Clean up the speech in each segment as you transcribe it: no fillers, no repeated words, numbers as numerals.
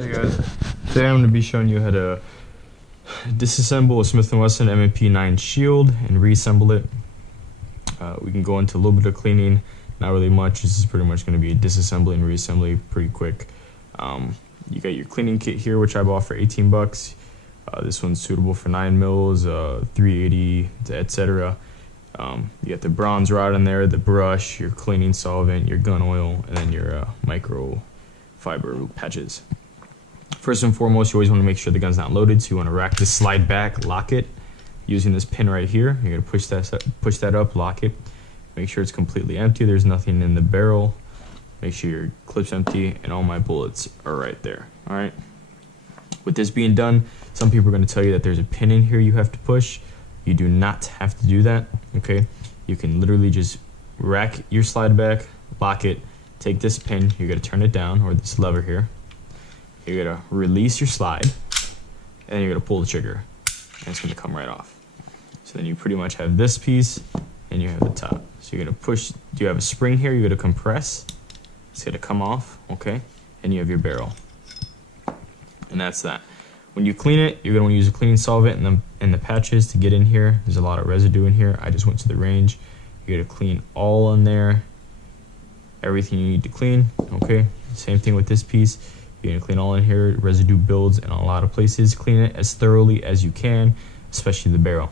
Hey guys, today I'm going to be showing you how to disassemble a Smith & Wesson M&P 9 shield and reassemble it. We can go into a little bit of cleaning, not really much. This is pretty much going to be disassembly and reassembly pretty quick. You got your cleaning kit here, which I bought for 18 bucks. This one's suitable for 9 mils, 380, etc. You got the bronze rod in there, the brush, your cleaning solvent, your gun oil, and then your microfiber patches. First and foremost, you always want to make sure the gun's not loaded, so you want to rack this slide back, lock it using this pin right here. You're going to push that up, lock it. Make sure it's completely empty. There's nothing in the barrel. Make sure your clip's empty, and all my bullets are right there. All right. With this being done, some people are going to tell you that there's a pin in here you have to push. You do not have to do that. Okay. You can literally just rack your slide back, lock it, take this pin. You're going to turn it down, or this lever here. You're going to release your slide, and then you're going to pull the trigger, and it's going to come right off. So then you pretty much have this piece, and you have the top. So you're going to push. Do you have a spring here? You're going to compress. It's going to come off, okay? And you have your barrel. And that's that. When you clean it, you're going to want to use a cleaning solvent and the patches to get in here. There's a lot of residue in here. I just went to the range. You're going to clean all in there, everything you need to clean, okay? Same thing with this piece. You're going to clean all in here. Residue builds in a lot of places. Clean it as thoroughly as you can, especially the barrel.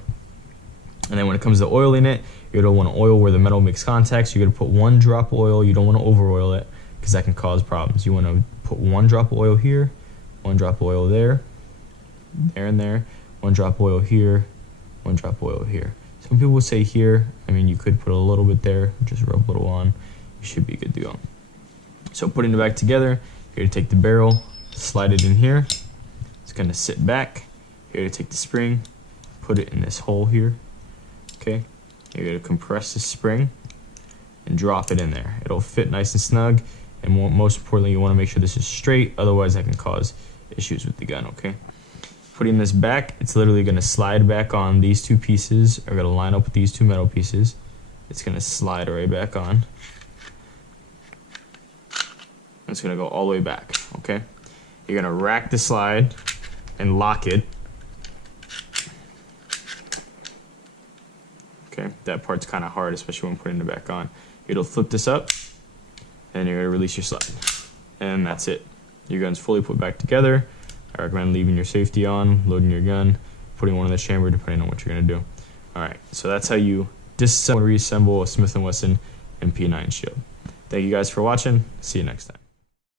And then when it comes to oiling it, you're going to want to oil where the metal makes contact. So you're going to put 1 drop of oil. You don't want to over oil it because that can cause problems. You want to put 1 drop of oil here, 1 drop of oil there, and there, 1 drop of oil here, 1 drop of oil here. Some people say here. I mean, you could put a little bit there, just rub a little on. You should be good to go. So putting it back together, you're going to take the barrel, slide it in here. It's going to sit back. You're going to take the spring, put it in this hole here. Okay. You're going to compress the spring and drop it in there. It'll fit nice and snug. And most importantly, you want to make sure this is straight. Otherwise, that can cause issues with the gun. Okay. Putting this back, it's literally going to slide back on. These 2 pieces are going to line up with these 2 metal pieces. It's going to slide right back on. It's going to go all the way back, okay? You're going to rack the slide and lock it. Okay, that part's kind of hard, especially when putting it back on. It'll flip this up, and you're going to release your slide. And that's it. Your gun's fully put back together. I recommend leaving your safety on, loading your gun, putting one in the chamber, depending on what you're going to do. Alright, so that's how you disassemble and reassemble a Smith & Wesson M&P 9 shield. Thank you guys for watching. See you next time.